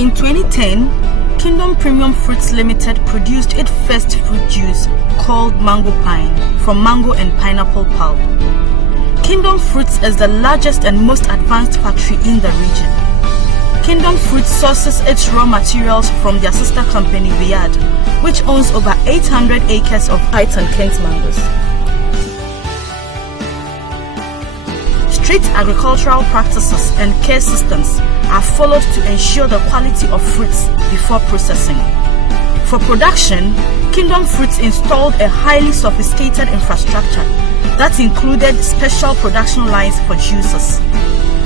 In 2010, Kingdom Premium Fruits Limited produced its first fruit juice called Mango Pine from mango and pineapple pulp. Kingdom Fruits is the largest and most advanced factory in the region. Kingdom Fruits sources its raw materials from their sister company Viad, which owns over 800 acres of Heights and Kent mangoes. Strict agricultural practices and care systems are followed to ensure the quality of fruits before processing. For production, Kingdom Fruits installed a highly sophisticated infrastructure that included special production lines for juices.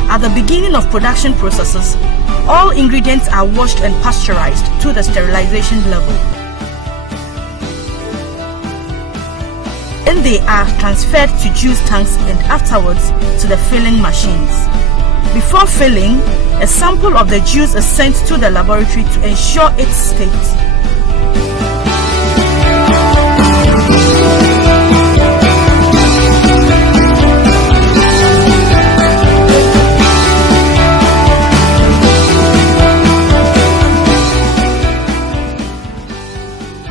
At the beginning of production processes, all ingredients are washed and pasteurized to the sterilization level. Then they are transferred to juice tanks and afterwards to the filling machines. Before filling, a sample of the juice is sent to the laboratory to ensure its state.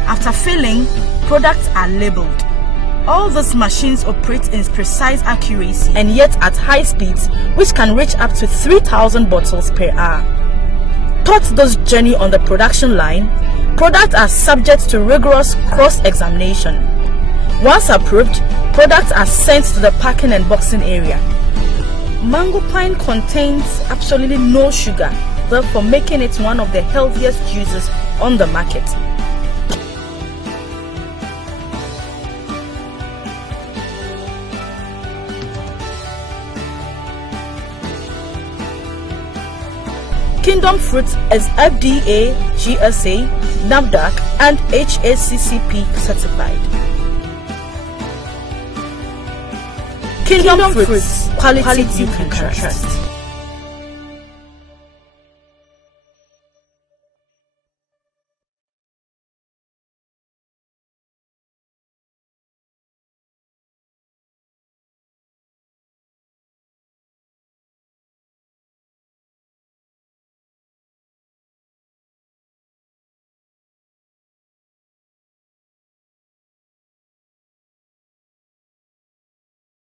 After filling, products are labeled. All these machines operate in precise accuracy and yet at high speeds, which can reach up to 3,000 bottles per hour. Throughout this journey on the production line, products are subject to rigorous cross-examination. Once approved, products are sent to the packing and boxing area. Mango Pine contains absolutely no sugar, therefore making it one of the healthiest juices on the market. Kingdom Fruits is FDA, GSA, NAFDAC and HACCP certified. Kingdom Fruits, quality you can trust.